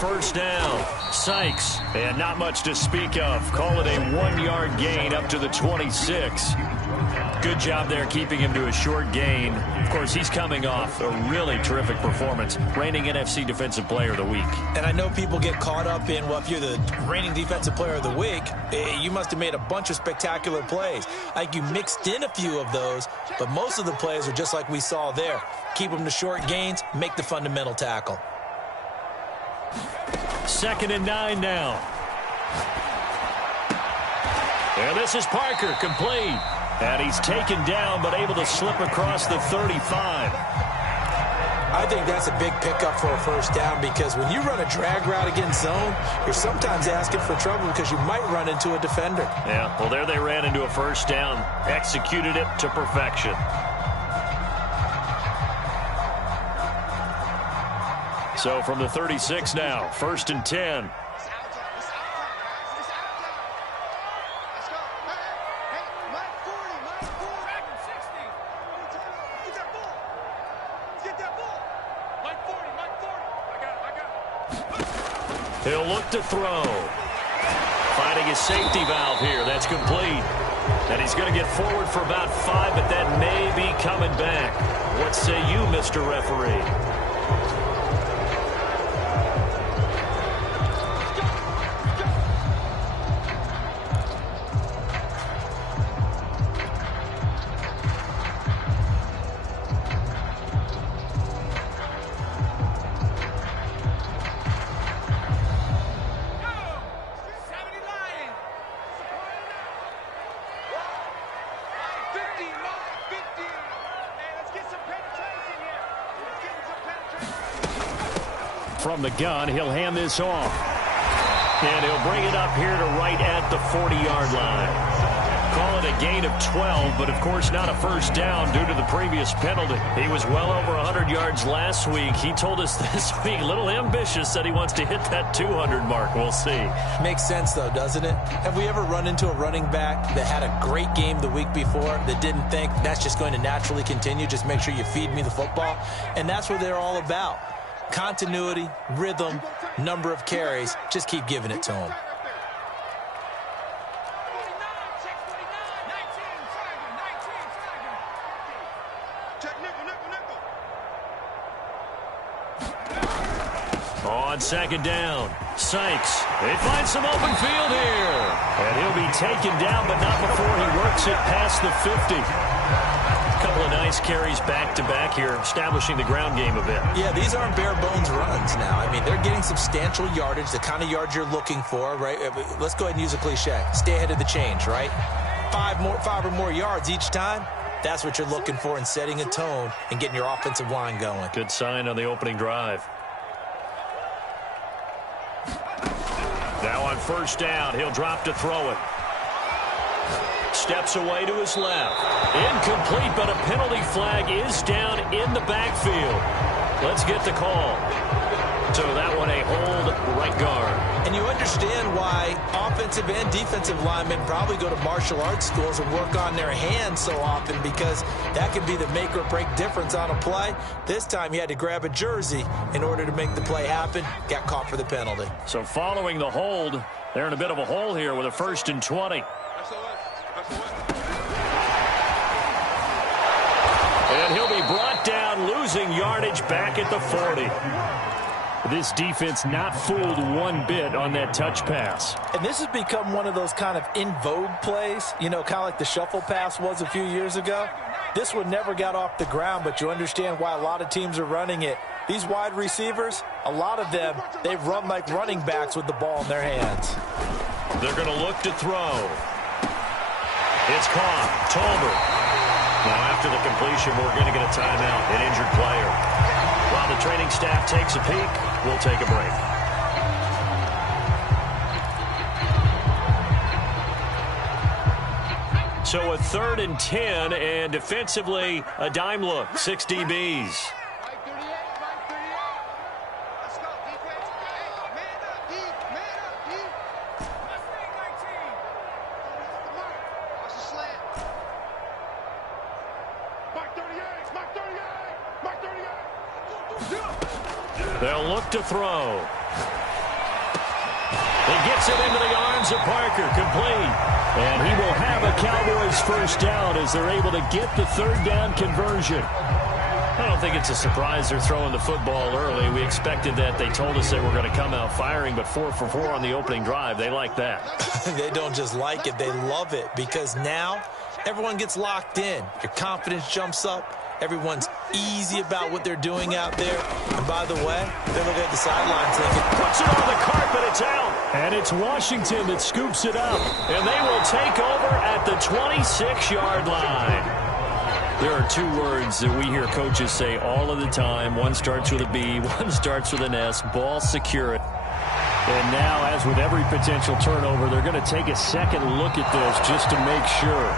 first down. Sykes, and not much to speak of. Call it a 1-yard gain up to the 26. Good job there keeping him to a short gain. Of course, he's coming off a really terrific performance. Reigning NFC Defensive Player of the Week. And I know people get caught up in, well, if you're the reigning Defensive Player of the Week, you must have made a bunch of spectacular plays. Like you mixed in a few of those, but most of the plays are just like we saw there. Keep them to short gains, make the fundamental tackle. 2nd and 9 now. And this is Parker, complete. And he's taken down, but able to slip across the 35. I think that's a big pickup for a first down because when you run a drag route against zone, you're sometimes asking for trouble because you might run into a defender. Yeah, well, there they ran into a first down. Executed it to perfection. So from the 36 now, 1st and 10. He'll look to throw. Finding his safety valve here. That's complete. And he's going to get forward for about 5, but that may be coming back. What say you, Mr. Referee? From the gun, he'll hand this off. And he'll bring it up here to right at the 40-yard line. Call it a gain of 12, but of course not a first down due to the previous penalty. He was well over 100 yards last week. He told us this week, a little ambitious, said he wants to hit that 200 mark. We'll see. Makes sense, though, doesn't it? Have we ever run into a running back that had a great game the week before that didn't think that's just going to naturally continue? Just make sure you feed me the football. And that's what they're all about. Continuity, rhythm, number of carries. Just keep giving it to him. On 2nd down, Sykes. They find some open field here. And he'll be taken down, but not before he works it past the 50. Couple of nice carries back-to-back here, establishing the ground game a bit. Yeah, these aren't bare-bones runs now. I mean, they're getting substantial yardage, the kind of yards you're looking for, right? Let's go ahead and use a cliche. Stay ahead of the change, right? 5 or more yards each time. That's what you're looking for in setting a tone and getting your offensive line going. Good sign on the opening drive. Now on first down, he'll drop to throw it. Steps away to his left. Incomplete, but a penalty flag is down in the backfield. Let's get the call. So that one a hold right guard. And you understand why offensive and defensive linemen probably go to martial arts schools and work on their hands so often, because that can be the make or break difference on a play. This time he had to grab a jersey in order to make the play happen. Got caught for the penalty. So following the hold, they're in a bit of a hole here with a 1st and 20. And he'll be brought down, losing yardage back at the 40. This defense not fooled one bit on that touch pass. And this has become one of those kind of in vogue plays, you know, kind of like the shuffle pass was a few years ago. This one never got off the ground, but you understand why a lot of teams are running it. These wide receivers, a lot of them, they run like running backs with the ball in their hands. They're going to look to throw. It's caught. Tolbert. Now, after the completion, we're going to get a timeout, an injured player. While the training staff takes a peek, we'll take a break. So a 3rd and 10, and defensively, a dime look, 6 DBs. They'll look to throw. He gets it into the arms of Parker, complete. And he will have a Cowboys first down as they're able to get the third down conversion. I don't think it's a surprise they're throwing the football early. We expected that. They told us they were going to come out firing, but 4 for 4 on the opening drive. They like that. They don't just like it, they love it, because now everyone gets locked in. Your confidence jumps up. Everyone's easy about what they're doing out there. And by the way, they're looking at the sidelines thinking, puts it on the carpet, it's out. And it's Washington that scoops it up. And they will take over at the 26-yard line. There are two words that we hear coaches say all of the time. One starts with a B, one starts with an S. Ball security. And now, as with every potential turnover, they're going to take a second look at this just to make sure.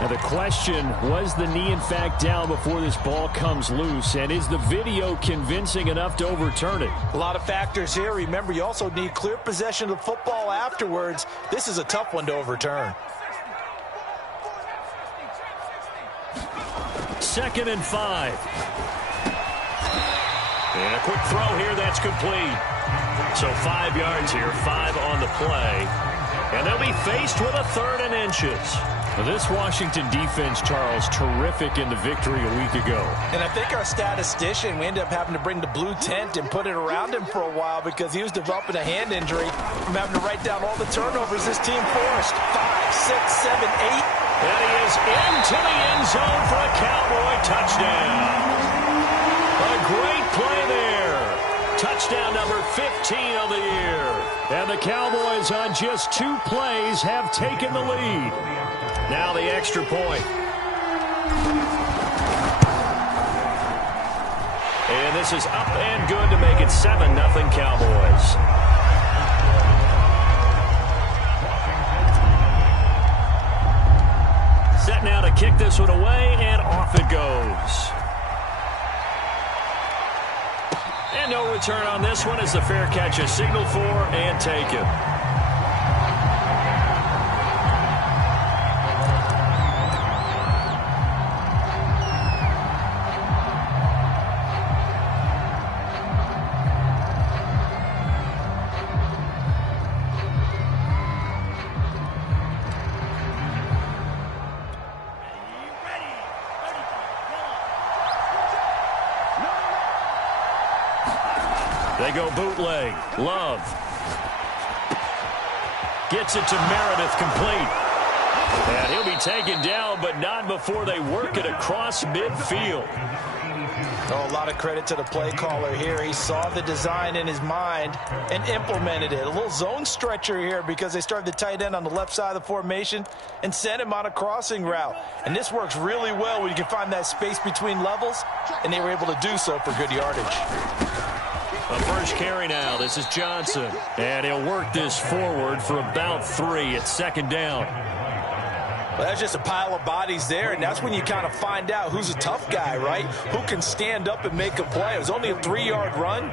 Now the question, was the knee in fact down before this ball comes loose? And is the video convincing enough to overturn it? A lot of factors here. Remember, you also need clear possession of the football afterwards. This is a tough one to overturn. 2nd and 5. And a quick throw here, that's complete. So 5 yards here, 5 on the play. And they'll be faced with a 3rd and inches. This Washington defense, Charles, terrific in the victory a week ago. And I think our statistician, we ended up having to bring the blue tent and put it around him for a while because he was developing a hand injury from having to write down all the turnovers this team forced. 5, 6, 7, 8. And he is into the end zone for a Cowboy touchdown. A great play there. Touchdown number 15 of the year. And the Cowboys on just 2 plays have taken the lead. Now the extra point. And this is up and good to make it 7-0 Cowboys. Set now to kick this one away, and off it goes. And no return on this one as the fair catch is signaled for and taken. They go bootleg. Love. Gets it to Meredith, complete. And he'll be taken down, but not before they work it across midfield. Oh, a lot of credit to the play caller here. He saw the design in his mind and implemented it. A little zone stretcher here because they started the tight end on the left side of the formation and sent him on a crossing route. And this works really well when you can find that space between levels, and they were able to do so for good yardage. A first carry now. This is Johnson. And he'll work this forward for about 3 at 2nd down. Well, that's just a pile of bodies there, and that's when you kind of find out who's a tough guy, right? Who can stand up and make a play. It was only a 3-yard run,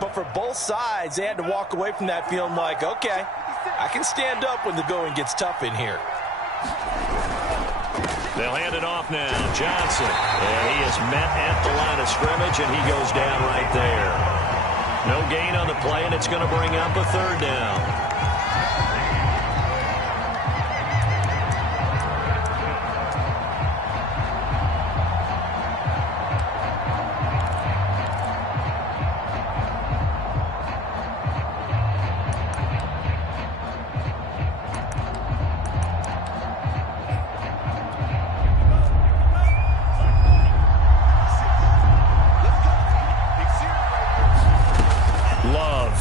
but for both sides, they had to walk away from that feeling like, okay, I can stand up when the going gets tough in here. They'll hand it off now. Johnson. And he is met at the line of scrimmage, and he goes down right there. No gain on the play, and it's going to bring up a 3rd down.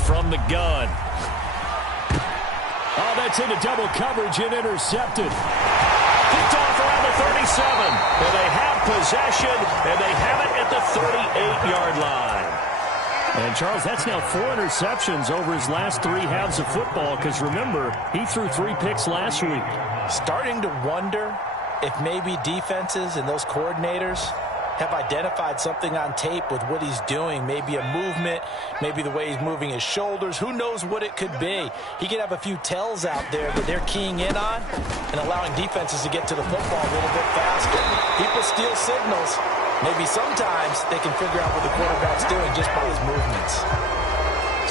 From the gun. Oh, that's into double coverage and intercepted. Picked off around the 37. And they have possession, and they have it at the 38-yard line. And, Charles, that's now 4 interceptions over his last 3 halves of football because, remember, he threw 3 picks last week. Starting to wonder if maybe defenses and those coordinators have identified something on tape with what he's doing. Maybe a movement, maybe the way he's moving his shoulders. Who knows what it could be? He could have a few tells out there that they're keying in on and allowing defenses to get to the football a little bit faster. People steal signals. Maybe sometimes they can figure out what the quarterback's doing just by his movements.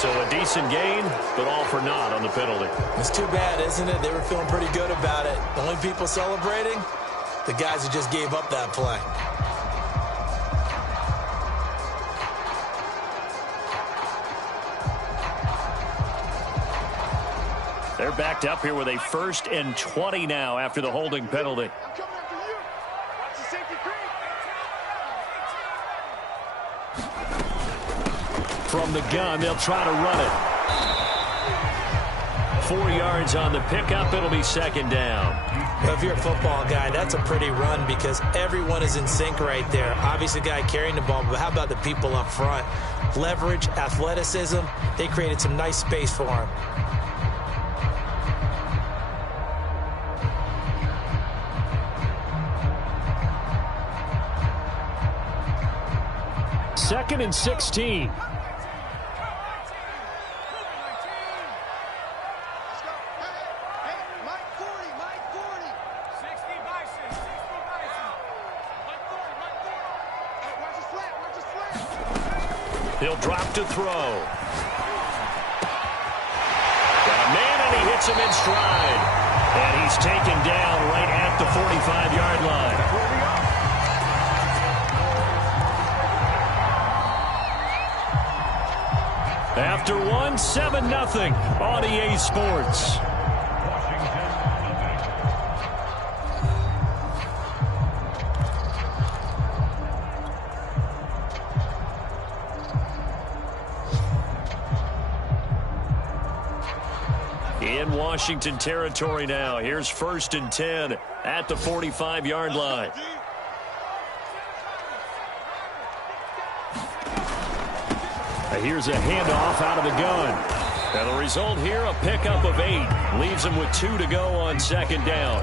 So a decent gain, but all for naught on the penalty. It's too bad, isn't it? They were feeling pretty good about it. The only people celebrating, the guys who just gave up that play. They're backed up here with a 1st and 20 now after the holding penalty. From the gun, they'll try to run it. 4 yards on the pickup. It'll be 2nd down. Well, if you're a football guy, that's a pretty run because everyone is in sync right there. Obviously, the guy carrying the ball, but how about the people up front? Leverage, athleticism, they created some nice space for him. Second and 16. He'll drop to throw. Got a man, and he hits him in stride. And he's taken down right at the 45-yard line. After one, 7-0 on EA Sports. In Washington territory now. Here's 1st and 10 at the 45-yard line. Here's a handoff out of the gun. And the result here, a pickup of 8. Leaves him with 2 to go on 2nd down.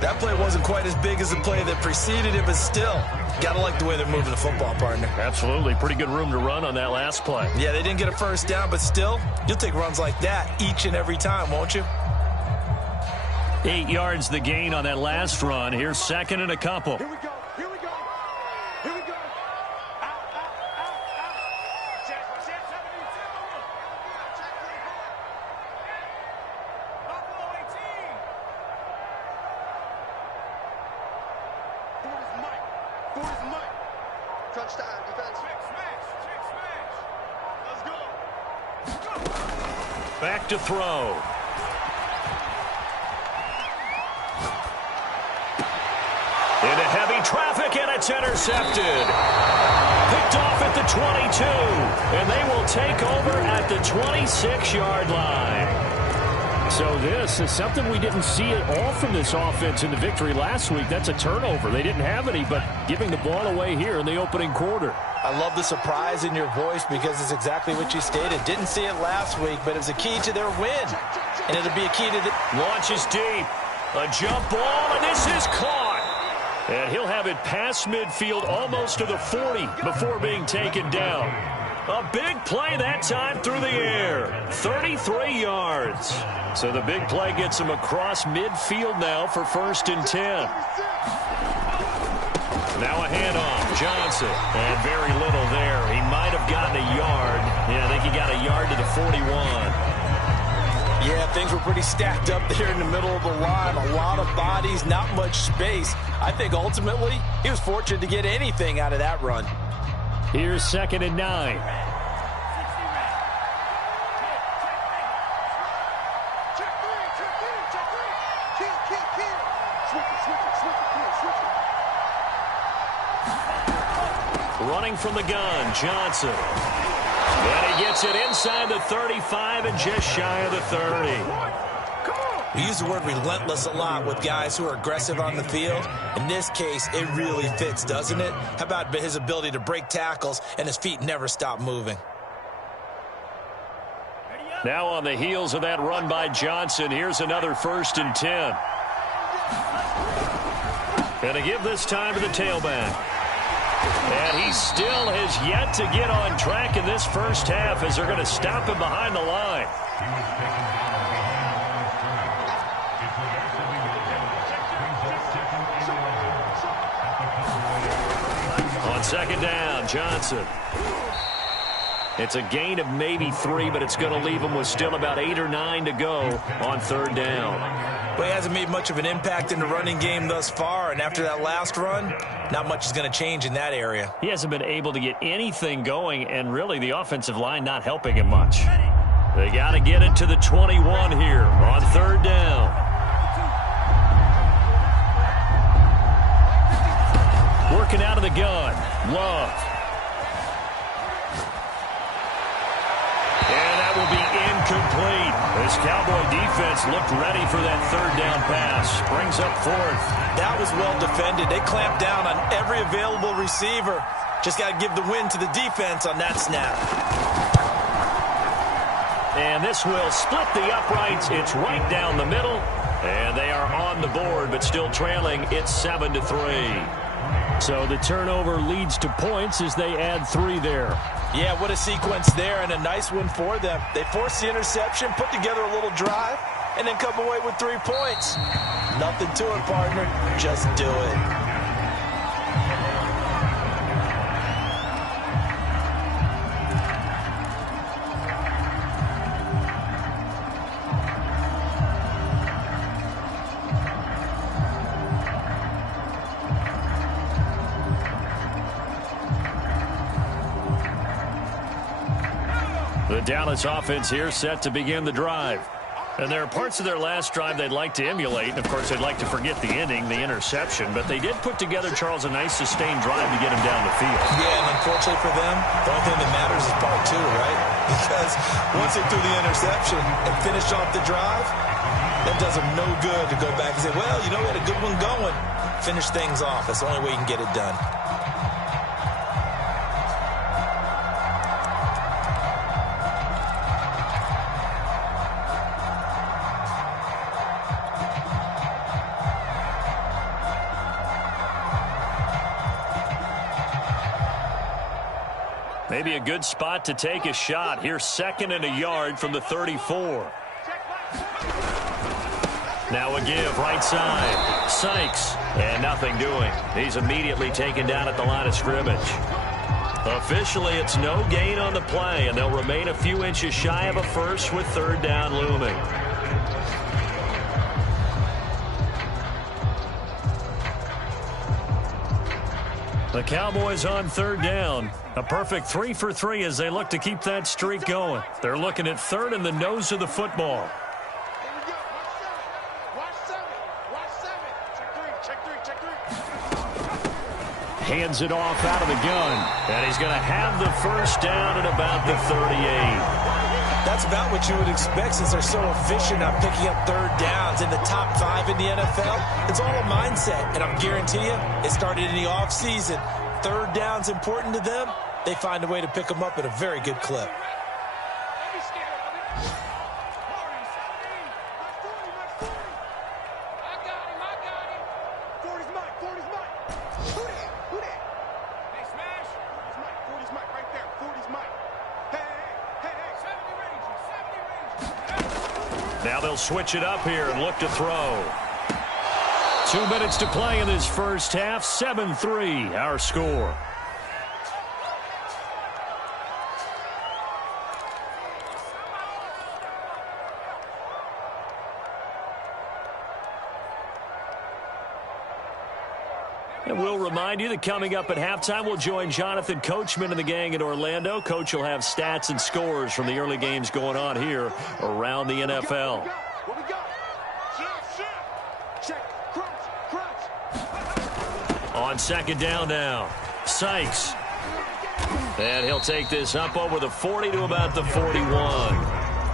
That play wasn't quite as big as the play that preceded it, but still, got to like the way they're moving the football, partner. Absolutely. Pretty good room to run on that last play. Yeah, they didn't get a 1st down, but still, you'll take runs like that each and every time, won't you? 8 yards the gain on that last run. Here's 2nd and a couple. Here we go. Here we go. Here we go. Touchdown, defense. Let's go. Back to throw. Into heavy traffic, and it's intercepted. Picked off at the 22, and they will take over at the 26-yard line. So this is something we didn't see at all from this offense in the victory last week. That's a turnover. They didn't have any, but giving the ball away here in the opening quarter. I love the surprise in your voice because it's exactly what you stated. Didn't see it last week, but it was a key to their win. And it'll be a key to the... Launches deep. A jump ball, and this is caught. And he'll have it past midfield almost to the 40 before being taken down. A big play that time through the air. 33 yards. So the big play gets him across midfield now for 1st and 10. Now a handoff. Johnson. And very little there. He might have gotten a yard. Yeah, I think he got a yard to the 41. Yeah, things were pretty stacked up there in the middle of the line. A lot of bodies, not much space. I think ultimately he was fortunate to get anything out of that run. Here's 2nd and 9. Running from the gun, Johnson. And he gets it inside the 35 and just shy of the 30. We use the word relentless a lot with guys who are aggressive on the field. In this case, it really fits, doesn't it? How about his ability to break tackles and his feet never stop moving? Now on the heels of that run by Johnson, here's another 1st and 10. And to give this time to the tailback. And he still has yet to get on track in this first half as they're going to stop him behind the line. On 2nd down, Johnson. It's a gain of maybe 3, but it's going to leave them with still about 8 or 9 to go on 3rd down. Well, he hasn't made much of an impact in the running game thus far, and after that last run, not much is going to change in that area. He hasn't been able to get anything going, and really the offensive line not helping him much. They got to get it to the 21 here on 3rd down. Working out of the gun, Love. And that will be incomplete. This Cowboy defense looked ready for that 3rd down pass. Brings up 4th. That was well defended. They clamped down on every available receiver. Just got to give the win to the defense on that snap. And this will split the uprights. It's right down the middle. And they are on the board, but still trailing. It's 7-3. So the turnover leads to points as they add 3 there. Yeah, what a sequence there, and a nice one for them. They forced the interception, put together a little drive, and then come away with 3 points. Nothing to it, partner. Just do it. The Dallas offense here set to begin the drive. And there are parts of their last drive they'd like to emulate. And, of course, they'd like to forget the ending, the interception. But they did put together, Charles, a nice sustained drive to get him down the field. Yeah, and unfortunately for them, the only thing that matters is part 2, right? Because once they threw the interception and finished off the drive, that does them no good to go back and say, well, you know, we had a good one going. Finish things off. That's the only way you can get it done. Maybe a good spot to take a shot. Here's 2nd and a yard from the 34. Now a give, right side. Sykes, and nothing doing. He's immediately taken down at the line of scrimmage. Officially, it's no gain on the play, and they'll remain a few inches shy of a first with 3rd down looming. The Cowboys on 3rd down. A perfect 3 for 3 as they look to keep that streak going. They're looking at 3rd and the nose of the football. Hands it off out of the gun. And he's going to have the first down at about the 38. That's about what you would expect since they're so efficient on picking up 3rd downs in the top 5 in the NFL. It's all a mindset, and I'm guarantee you it started in the offseason. 3rd down's important to them. They find a way to pick them up at a very good clip. Now they'll switch it up here and look to throw. 2 minutes to play in this first half. 7-3, our score. And we'll remind you that coming up at halftime, we'll join Jonathan Coachman and the gang in Orlando. Coach will have stats and scores from the early games going on here around the NFL. What we got? Check. Crunch. On 2nd down now, Sykes. And he'll take this up over the 40 to about the 41.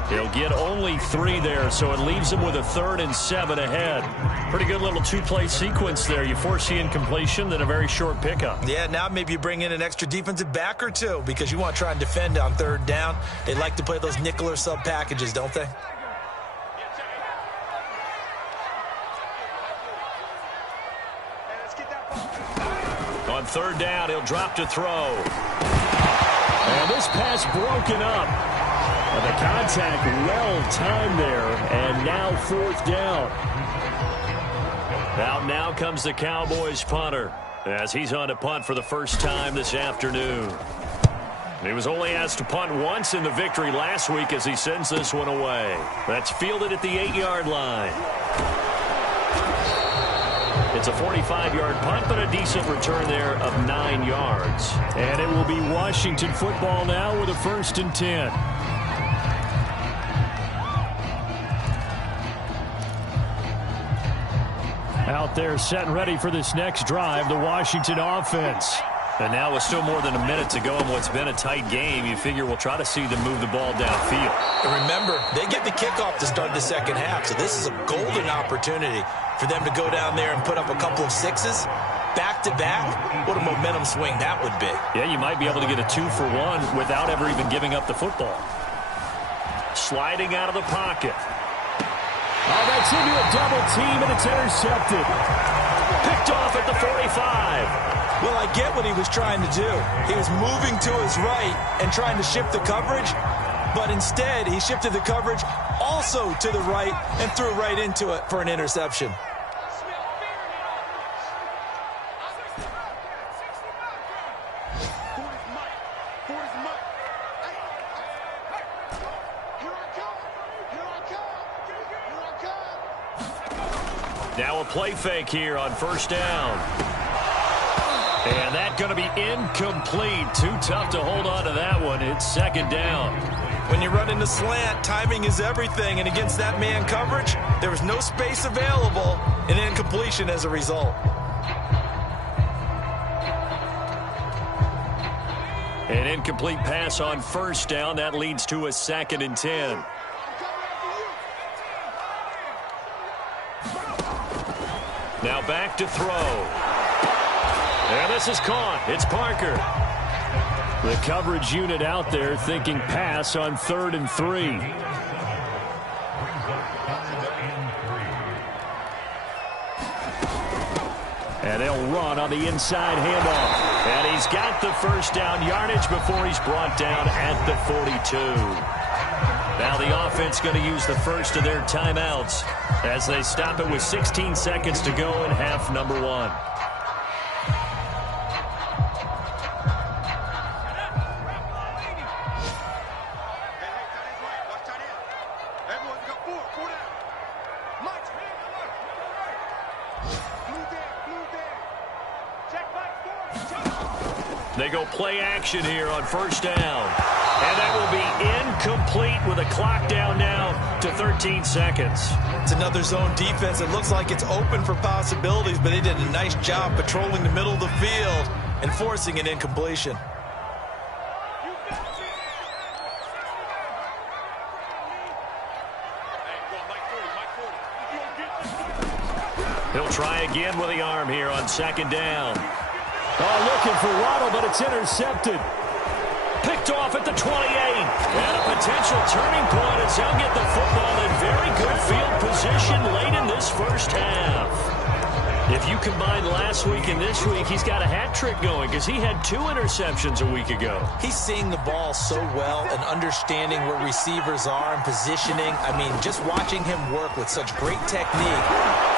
He'll get only 3 there, so it leaves him with a 3rd and 7 ahead. Pretty good little 2-play sequence there. You force the incompletion, then a very short pickup. Yeah, now maybe you bring in an extra defensive back or 2 because you want to try and defend on 3rd down. They like to play those nickel or sub packages, don't they? On 3rd down, he'll drop to throw. And this pass broken up. And the contact well timed there, and now 4th down. Out now comes the Cowboys punter as he's on to punt for the first time this afternoon. He was only asked to punt once in the victory last week as he sends this one away. That's fielded at the 8-yard line. It's a 45-yard punt, but a decent return there of 9 yards. And it will be Washington football now with a 1st and 10. Out there set and ready for this next drive, the Washington offense. And now with still more than a minute to go in what's been a tight game, you figure we'll try to see them move the ball downfield. And remember, they get the kickoff to start the second half, so this is a golden opportunity for them to go down there and put up a couple of sixes back-to-back. What a momentum swing that would be. Yeah, you might be able to get a 2-for-1 without ever even giving up the football. Sliding out of the pocket. Oh, that's into a double team, and it's intercepted. Picked off at the 45. Well, I get what he was trying to do. He was moving to his right and trying to shift the coverage, but instead he shifted the coverage also to the right and threw right into it for an interception. Now a play fake here on 1st down. And that's going to be incomplete. Too tough to hold on to that one. It's 2nd down. When you run into slant, timing is everything. And against that man coverage, there was no space available. An incompletion as a result. An incomplete pass on 1st down. That leads to a 2nd and 10. Now back to throw. And this is caught. It's Parker. The coverage unit out there thinking pass on 3rd and 3. And they'll run on the inside handoff. And he's got the 1st down yardage before he's brought down at the 42. Now the offense going to use the first of their timeouts as they stop it with 16 seconds to go in half number 1. They go play action here on 1st down. And that will be incomplete with a clock down now to 13 seconds. It's another zone defense. It looks like it's open for possibilities, but they did a nice job patrolling the middle of the field and forcing an incompletion. He'll try again with the arm here on 2nd down. Oh, looking for Waddle, but it's intercepted. Picked off at the 28. And a potential turning point as he'll get the football in very good field position late in this 1st half. If you combine last week and this week, he's got a hat trick going because he had 2 interceptions a week ago. He's seeing the ball so well and understanding where receivers are and positioning. I mean, just watching him work with such great technique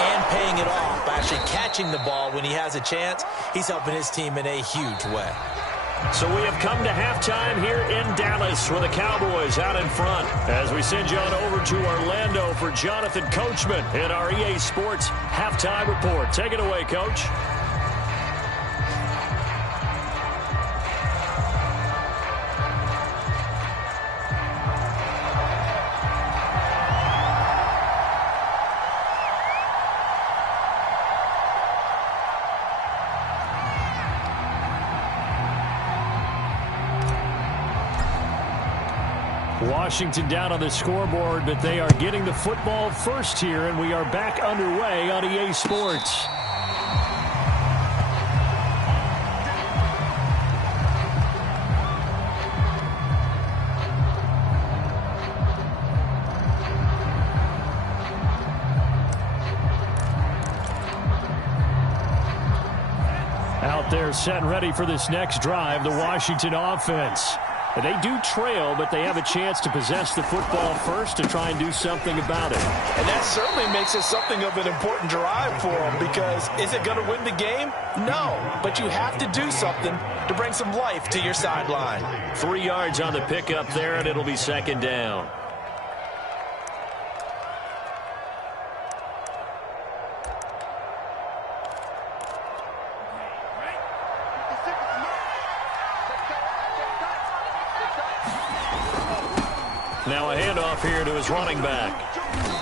and paying it off by actually catching the ball when he has a chance, he's helping his team in a huge way. So we have come to halftime here in Dallas with the Cowboys out in front as we send you on over to Orlando for Jonathan Coachman in our EA Sports Halftime Report. Take it away, Coach. Washington down on the scoreboard, but they are getting the football first here, and we are back underway on EA Sports. Out there set and ready for this next drive, the Washington offense. They do trail, but they have a chance to possess the football first to try and do something about it. And that's certainly certainly makes it something of an important drive for him, because is it going to win the game? No, but you have to do something to bring some life to your sideline. 3 yards on the pickup there, and it'll be second down. Now a handoff here to his running back.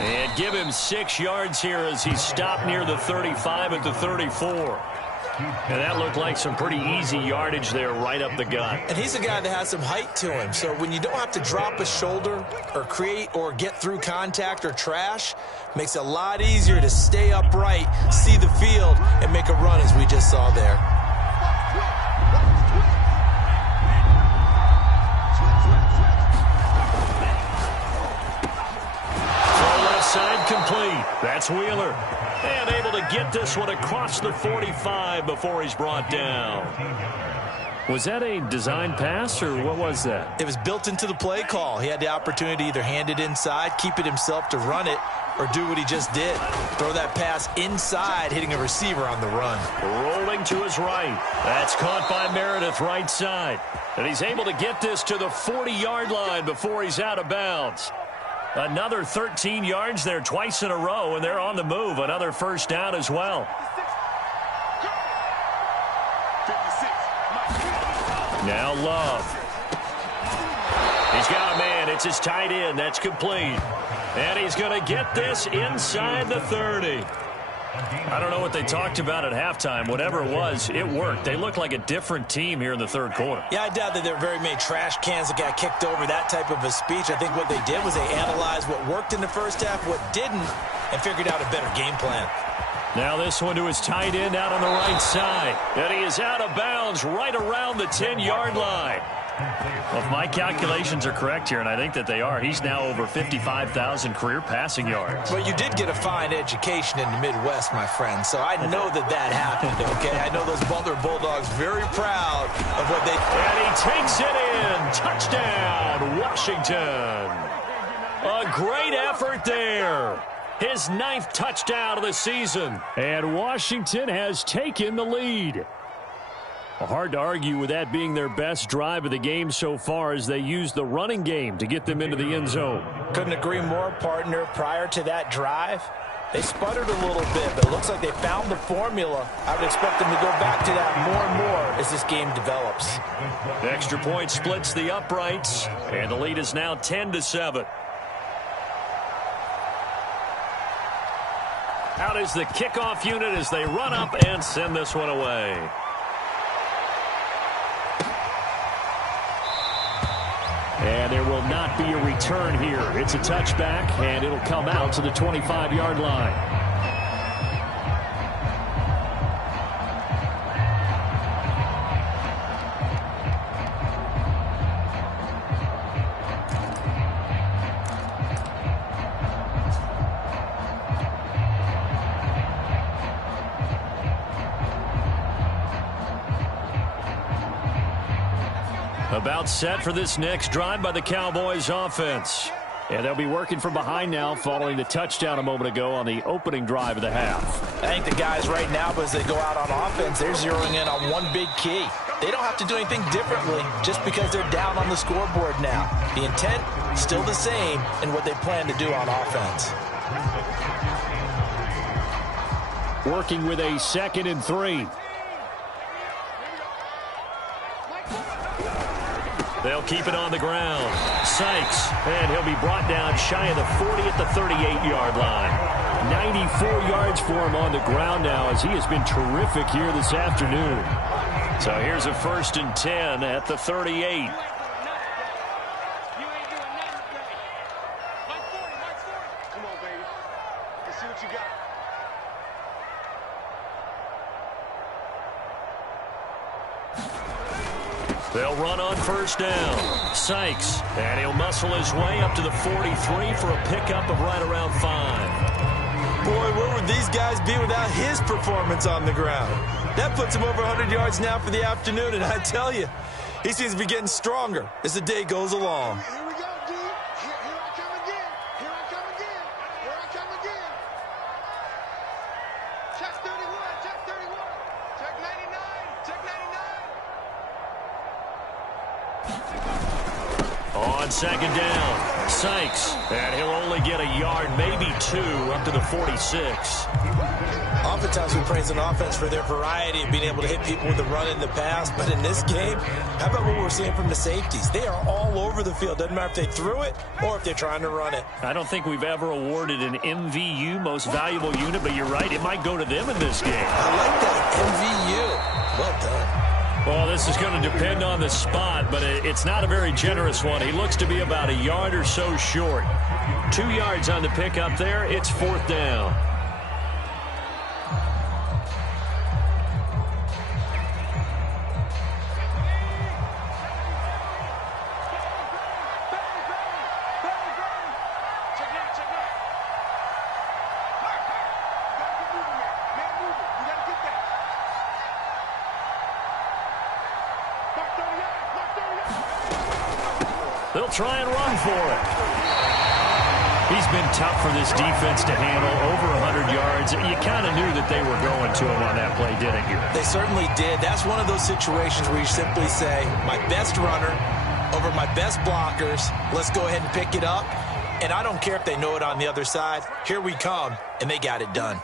And give him 6 yards here as he stopped near the 35 at the 34. And that looked like some pretty easy yardage there right up the gut. And he's a guy that has some height to him. So when you don't have to drop a shoulder or create or get through contact or trash, makes it a lot easier to stay upright, see the field, and make a run as we just saw there. Side complete. That's Wheeler. And able to get this one across the 45 before he's brought down. Was that a design pass, or what was that? It was built into the play call. He had the opportunity to either hand it inside, keep it himself to run it, or do what he just did. Throw that pass inside, hitting a receiver on the run. Rolling to his right. That's caught by Meredith right side. And he's able to get this to the 40-yard line before he's out of bounds. Another 13 yards there twice in a row, and they're on the move. Another first down as well. Now Love. He's got a man. It's his tight end. That's complete. And he's going to get this inside the 30. I don't know what they talked about at halftime. Whatever it was, it worked. They looked like a different team here in the third quarter. Yeah, I doubt that there were very many trash cans that got kicked over, that type of a speech. I think what they did was they analyzed what worked in the first half, what didn't, and figured out a better game plan. Now this one to his tight end out on the right side. And he is out of bounds right around the 10-yard line. Well, if my calculations are correct here, and I think that they are, he's now over 55,000 career passing yards. Well, you did get a fine education in the Midwest, my friend, so I know that that happened, okay? I know those Butler Bulldogs very proud of what they... And he takes it in. Touchdown, Washington. A great effort there. His 9th touchdown of the season. And Washington has taken the lead. Hard to argue with that being their best drive of the game so far, as they used the running game to get them into the end zone. Couldn't agree more, partner. Prior to that drive, they sputtered a little bit, but it looks like they found the formula. I would expect them to go back to that more and more as this game develops. The extra point splits the uprights, and the lead is now 10-7. Out is the kickoff unit as they run up and send this one away. And there will not be a return here. It's a touchback, and it'll come out to the 25-yard line. About set for this next drive by the Cowboys offense. And they'll be working from behind now following the touchdown a moment ago on the opening drive of the half. I think the guys right now, as they go out on offense, they're zeroing in on one big key. They don't have to do anything differently just because they're down on the scoreboard now. The intent, still the same in what they plan to do on offense. Working with a 2nd and 3. They'll keep it on the ground. Sykes, and he'll be brought down shy of the 40 at the 38-yard line. 94 yards for him on the ground now, as he has been terrific here this afternoon. So here's a 1st and 10 at the 38. Come on, baby. Let's see what you got. They'll run on 1st down. Sykes, and he'll muscle his way up to the 43 for a pickup of right around 5. Boy, where would these guys be without his performance on the ground? That puts him over 100 yards now for the afternoon, and I tell you, he seems to be getting stronger as the day goes along. Here we go, D. Here I come again. Here I come again. Here I come again. Check 31. Check 31. Check 99. Check 99. On second down, Sykes. And he'll only get a yard, maybe 2, up to the 46. Oftentimes we praise an offense for their variety of being able to hit people with the run in the pass. But in this game, how about what we're seeing from the safeties? They are all over the field. Doesn't matter if they threw it or if they're trying to run it. I don't think we've ever awarded an MVU, most valuable unit, but you're right, it might go to them in this game. I like that. MVU. Well done. Well, this is going to depend on the spot, but it's not a very generous one. He looks to be about a yard or so short. 2 yards on the pickup there. It's 4th down. They'll try and run for it. He's been tough for this defense to handle, over 100 yards. You kind of knew that they were going to him on that play, didn't you? They certainly did. That's one of those situations where you simply say, my best runner over my best blockers. Let's go ahead and pick it up. And I don't care if they know it on the other side. Here we come, and they got it done.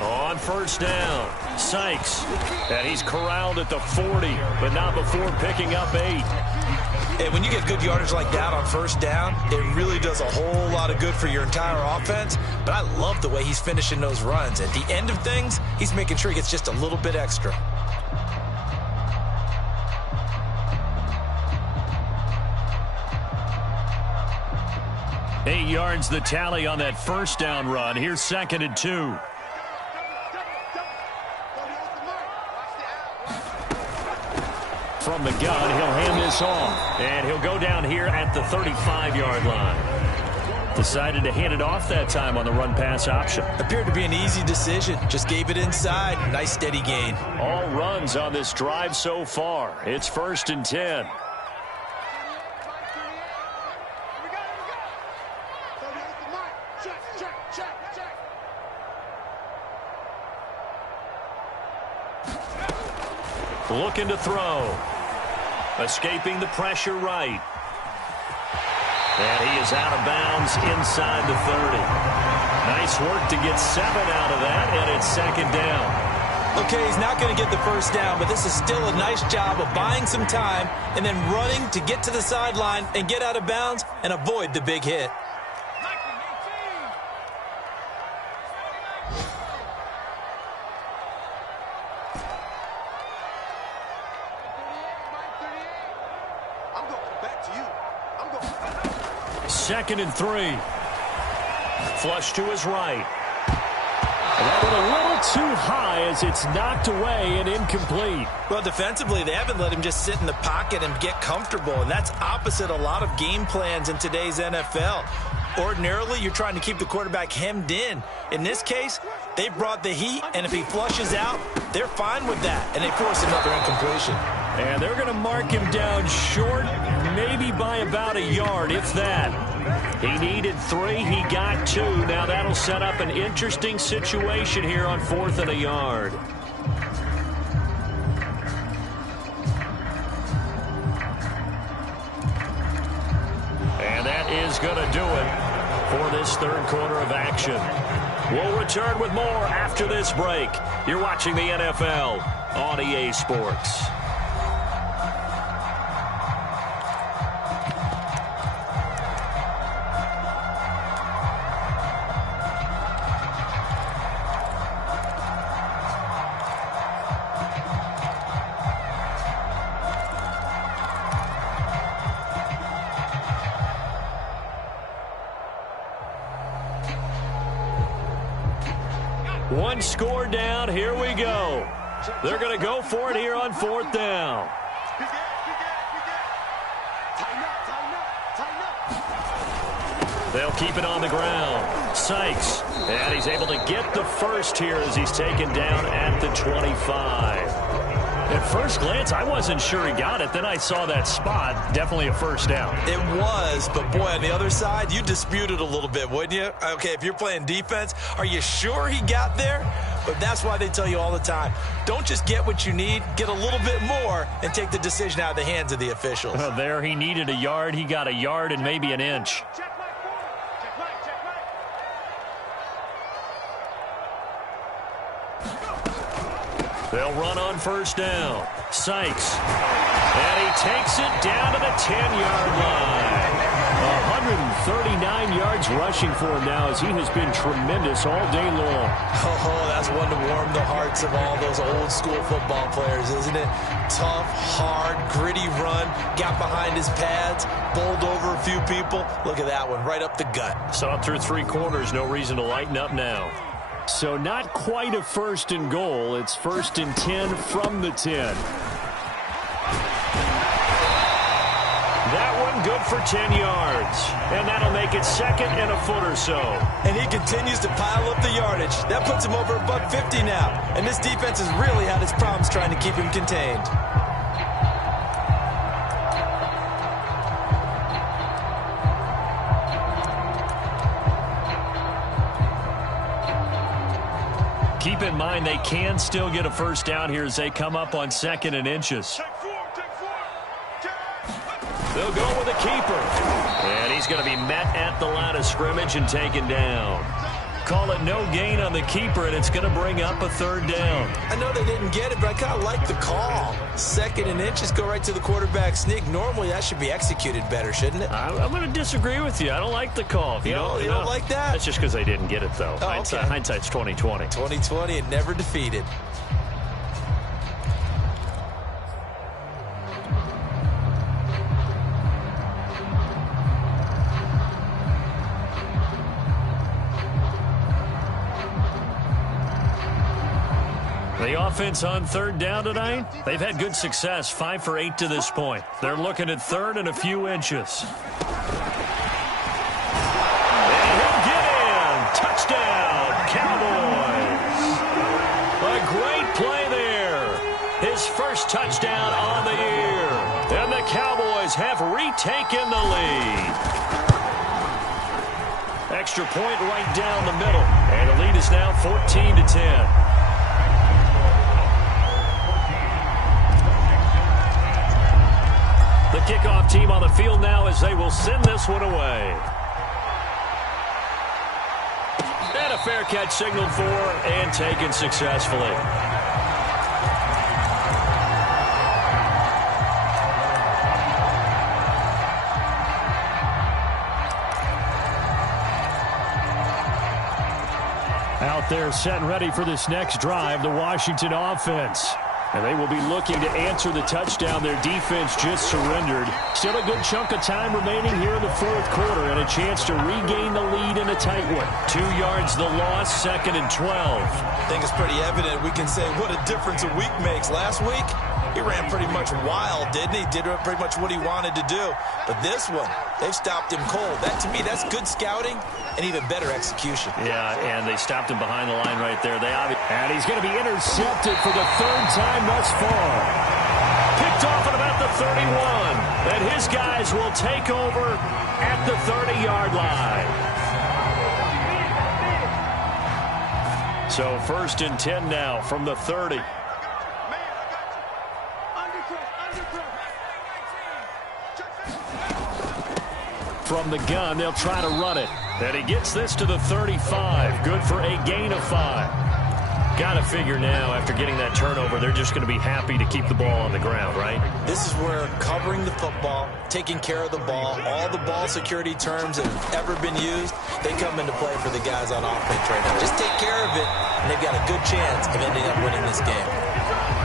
On first down, Sykes. And he's corralled at the 40, but not before picking up 8. And when you get good yardage like that on first down, it really does a whole lot of good for your entire offense. But I love the way he's finishing those runs. At the end of things, he's making sure he gets just a little bit extra. Eight yards the tally on that first down run. Here's 2nd and 2. From the gun, he'll hand this off. And he'll go down here at the 35-yard line. Decided to hand it off that time on the run-pass option. Appeared to be an easy decision. Just gave it inside. Nice steady gain. All runs on this drive so far. It's 1st and 10. Looking to throw. Escaping the pressure right. And he is out of bounds inside the 30. Nice work to get 7 out of that, and it's 2nd down. Okay, he's not going to get the first down, but this is still a nice job of buying some time and then running to get to the sideline and get out of bounds and avoid the big hit. Second and 3. Flush to his right. That went a little too high as it's knocked away and incomplete. Well, defensively, they haven't let him just sit in the pocket and get comfortable, and that's opposite a lot of game plans in today's NFL. Ordinarily, you're trying to keep the quarterback hemmed in. In this case, they brought the heat, and if he flushes out, they're fine with that, and they force another incompletion. And they're going to mark him down short, maybe by about a yard, if that. He needed 3, he got 2. Now that'll set up an interesting situation here on 4th and a yard. And that is going to do it for this 3rd quarter of action. We'll return with more after this break. You're watching the NFL on EA Sports. One score down. Here we go. They're going to go for it here on 4th down. They'll keep it on the ground. Sykes. And he's able to get the first here as he's taken down at the 25. At first glance, I wasn't sure he got it. Then I saw that spot. Definitely a first down. It was, but boy, on the other side, you dispute it a little bit, wouldn't you? Okay, if you're playing defense, are you sure he got there? But that's why they tell you all the time, don't just get what you need, get a little bit more, and take the decision out of the hands of the officials. Well, there he needed a yard. He got a yard and maybe an inch. They'll run on first down. Sykes. And he takes it down to the 10-yard line. 139 yards rushing for him now as he has been tremendous all day long. Oh, that's one to warm the hearts of all those old school football players, isn't it? Tough, hard, gritty run. Got behind his pads, bowled over a few people. Look at that one, right up the gut. Saw it through 3 quarters. No reason to lighten up now. So not quite a first and goal. It's 1st and 10 from the 10. That one good for 10 yards. And that'll make it 2nd and a foot or so. And he continues to pile up the yardage. That puts him over $150 now. And this defense has really had its problems trying to keep him contained. Keep in mind they can still get a first down here as they come up on 2nd and inches. They'll go with a keeper. And he's going to be met at the line of scrimmage and taken down. Call it no gain on the keeper, and it's going to bring up a 3rd down. I know they didn't get it, but I kind of like the call. 2nd and inches, go right to the quarterback sneak. Normally, that should be executed better, shouldn't it? I'm going to disagree with you. I don't like the call. If you don't like that? That's just because they didn't get it, though. Oh, okay. Hindsight's 20/20. 20/20 and never defeated. The offense on 3rd down tonight, they've had good success, 5 for 8 to this point. They're looking at 3rd and a few inches. And he'll get in. Touchdown, Cowboys. A great play there. His first touchdown on the year. And the Cowboys have retaken the lead. Extra point right down the middle. And the lead is now 14-10. The kickoff team on the field now as they will send this one away. And a fair catch signaled for and taken successfully. Out there set and ready for this next drive, the Washington offense. And they will be looking to answer the touchdown their defense just surrendered. Still a good chunk of time remaining here in the 4th quarter and a chance to regain the lead in a tight one. 2 yards the loss, 2nd and 12. I think it's pretty evident. We can say what a difference a week makes. Last week, he ran pretty much wild, didn't he? Did pretty much what he wanted to do. But this one, they've stopped him cold. That, to me, that's good scouting and even better execution. Yeah, and they stopped him behind the line right there. And he's going to be intercepted for the 3rd time thus far. Picked off at about the 31. And his guys will take over at the 30-yard line. So 1st and 10 now from the 30. From the gun, they'll try to run it. And he gets this to the 35. Good for a gain of 5. Got to figure now, after getting that turnover, they're just going to be happy to keep the ball on the ground, right? This is where covering the football, taking care of the ball, all the ball security terms that have ever been used, they come into play for the guys on offense right now. Just take care of it, and they've got a good chance of ending up winning this game.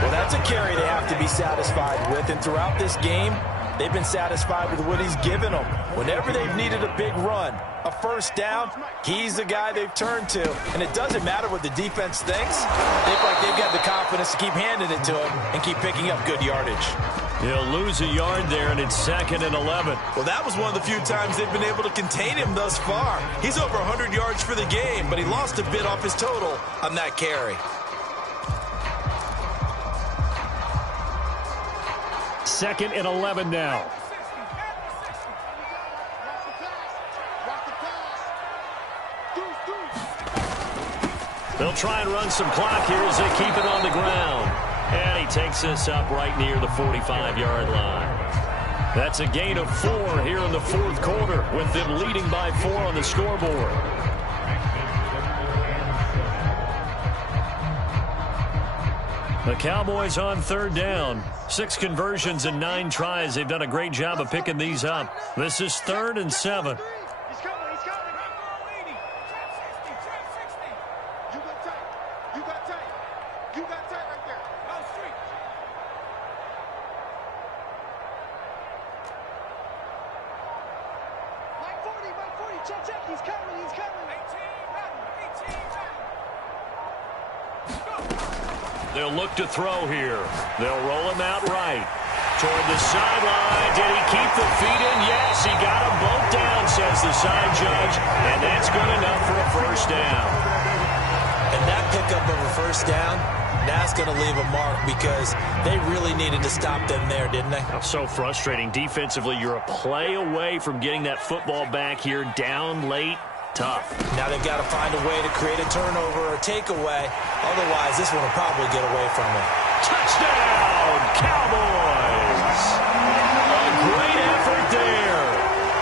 Well, that's a carry they have to be satisfied with, and throughout this game, they've been satisfied with what he's given them. Whenever they've needed a big run, a first down, he's the guy they've turned to. And it doesn't matter what the defense thinks. They feel like they've got the confidence to keep handing it to him and keep picking up good yardage. He'll lose a yard there, and it's 2nd and 11. Well, that was one of the few times they've been able to contain him thus far. He's over 100 yards for the game, but he lost a bit off his total on that carry. 2nd and 11 now. They'll try and run some clock here as they keep it on the ground. And he takes this up right near the 45-yard line. That's a gain of 4 here in the fourth quarter, with them leading by 4 on the scoreboard. The Cowboys on 3rd down. 6 conversions and 9 tries. They've done a great job of picking these up. This is 3rd and 7. They'll look to throw here. They'll roll him out right. Toward the sideline. Did he keep the feet in? Yes, he got them both down, says the side judge. And that's good enough for a first down. And that pickup of a first down, that's going to leave a mark because they really needed to stop them there, didn't they? So frustrating. Defensively, you're a play away from getting that football back here down late. Tough. Now they've got to find a way to create a turnover or a takeaway. Otherwise, this one will probably get away from them. Touchdown, Cowboys! A great effort there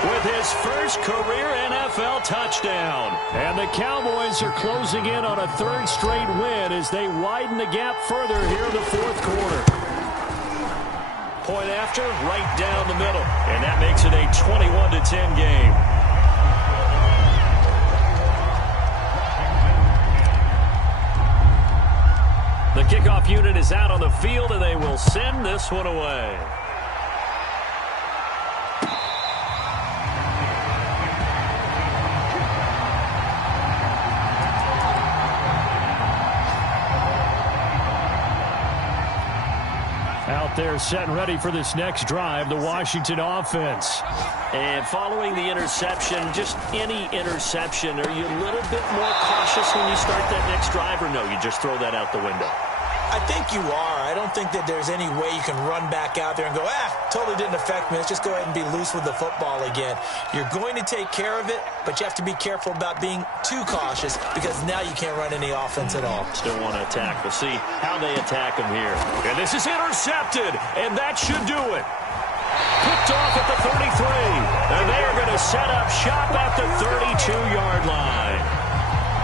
with his first career NFL touchdown. And the Cowboys are closing in on a 3rd straight win as they widen the gap further here in the fourth quarter. Point after, right down the middle. And that makes it a 21-10 game. The kickoff unit is out on the field, and they will send this one away. Out there set and ready for this next drive, the Washington offense. And following the interception, just any interception, are you a little bit more cautious when you start that next drive, or no, you just throw that out the window? I think you are. I don't think that there's any way you can run back out there and go, totally didn't affect me. Let's just go ahead and be loose with the football again. You're going to take care of it, but you have to be careful about being too cautious because now you can't run any offense at all. Still want to attack. We'll see how they attack him here. And this is intercepted, and that should do it. Picked off at the 33, and they are going to set up shop at the 32-yard line.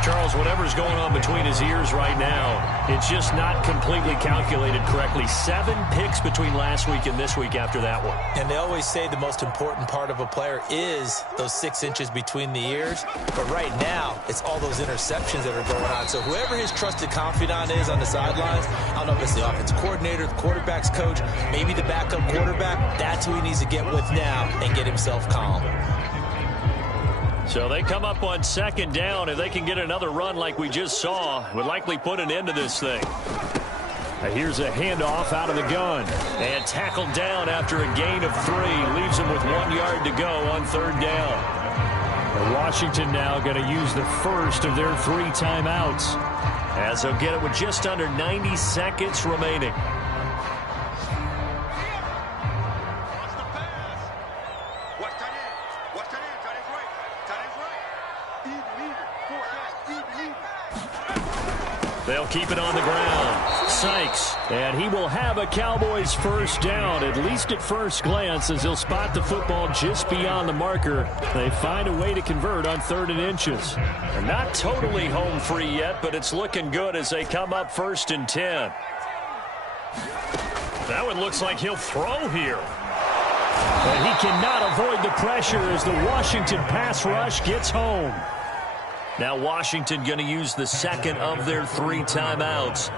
Charles, whatever's going on between his ears right now, it's just not completely calculated correctly. 7 picks between last week and this week after that one. And they always say the most important part of a player is those 6 inches between the ears. But right now, it's all those interceptions that are going on. So whoever his trusted confidant is on the sidelines, I don't know if it's the offense coordinator, the quarterback's coach, maybe the backup quarterback, that's who he needs to get with now and get himself calm. So they come up on 2nd down. If they can get another run like we just saw, would likely put an end to this thing. Here's a handoff out of the gun. And tackled down after a gain of 3. Leaves them with 1 yard to go on 3rd down. And Washington now going to use the first of their 3 timeouts, as they'll get it with just under 90 seconds remaining. They'll keep it on the ground. Sykes, and he will have a Cowboys first down, at least at first glance, as he'll spot the football just beyond the marker. They find a way to convert on 3rd and inches. They're not totally home free yet, but it's looking good as they come up 1st and 10. That one looks like he'll throw here. And he cannot avoid the pressure as the Washington pass rush gets home. Now Washington going to use the 2nd of their 3 timeouts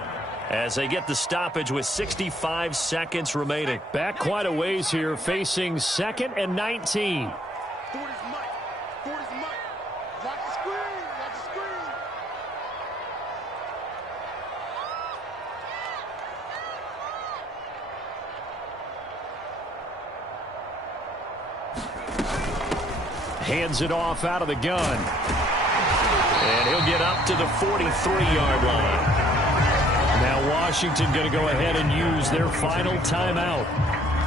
as they get the stoppage with 65 seconds remaining. Back quite a ways here, facing 2nd and 19. Hands it off out of the gun. And he'll get up to the 43-yard line. Now Washington going to go ahead and use their final timeout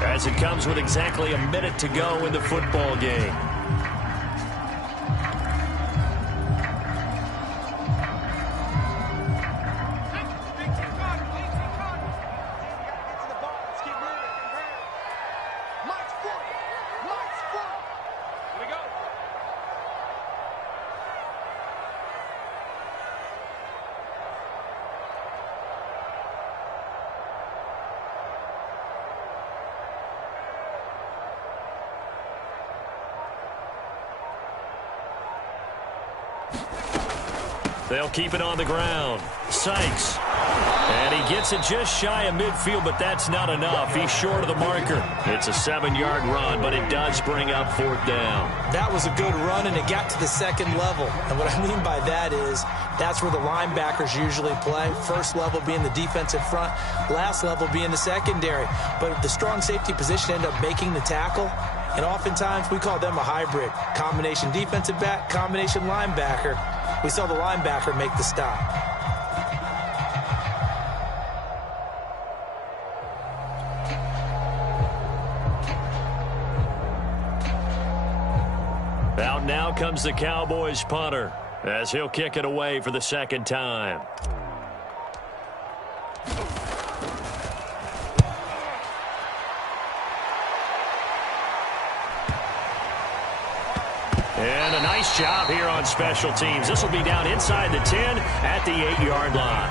as it comes with exactly a minute to go in the football game. They'll keep it on the ground. Sykes. And he gets it just shy of midfield, but that's not enough. He's short of the marker. It's a 7-yard run, but it does bring up 4th down. That was a good run, and it got to the second level. And what I mean by that is that's where the linebackers usually play. First level being the defensive front, last level being the secondary. But the strong safety position ended up making the tackle. And oftentimes we call them a hybrid. Combination defensive back, combination linebacker. We saw the linebacker make the stop. Out now comes the Cowboys punter as he'll kick it away for the second time. And a nice job here on special teams. This will be down inside the 10 at the 8-yard line.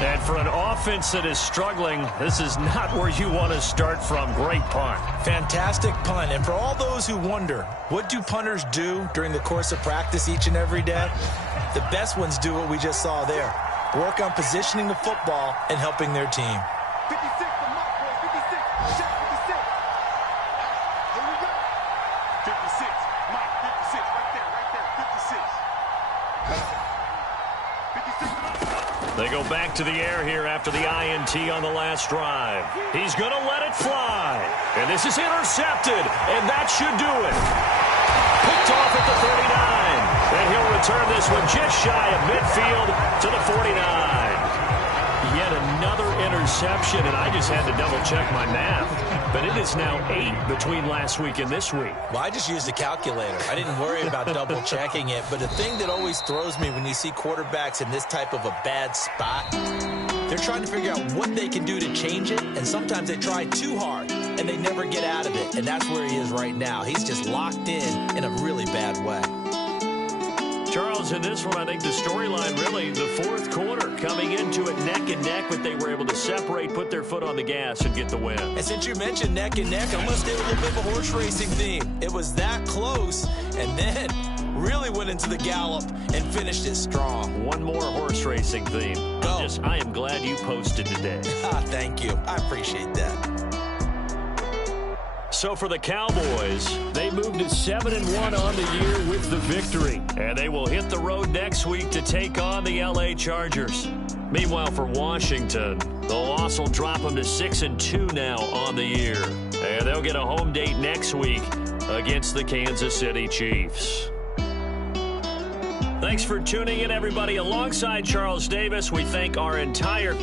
And for an offense that is struggling, this is not where you want to start from. Great punt. Fantastic punt. And for all those who wonder, what do punters do during the course of practice each and every day? The best ones do what we just saw there. Work on positioning the football and helping their team. 56 for Mike, boy. 56. Check 56. Here we go. 56. Mike, 56. Right there. 56. They go back to the air here after the INT on the last drive. He's going to let it fly. And this is intercepted. And that should do it. Picked off at the 39. And he'll return this one just shy of midfield to the 49. Yet another interception, and I just had to double-check my math. But it is now 8 between last week and this week. Well, I just used a calculator. I didn't worry about double-checking it. But the thing that always throws me when you see quarterbacks in this type of a bad spot, they're trying to figure out what they can do to change it. And sometimes they try too hard, and they never get out of it. And that's where he is right now. He's just locked in a really bad way. Charles, in this one, I think the storyline really, the fourth quarter, coming into it neck and neck, but they were able to separate, put their foot on the gas, and get the win. And since you mentioned neck and neck, I'm going to stay with a little bit of a horse racing theme. It was that close, and then really went into the gallop and finished it strong. One more horse racing theme. Go. I am glad you posted today. Thank you. I appreciate that. So for the Cowboys, they moved to 7-1 on the year with the victory. And they will hit the road next week to take on the LA Chargers. Meanwhile, for Washington, the loss will drop them to 6-2 now on the year. And they'll get a home date next week against the Kansas City Chiefs. Thanks for tuning in, everybody. Alongside Charles Davis, we thank our entire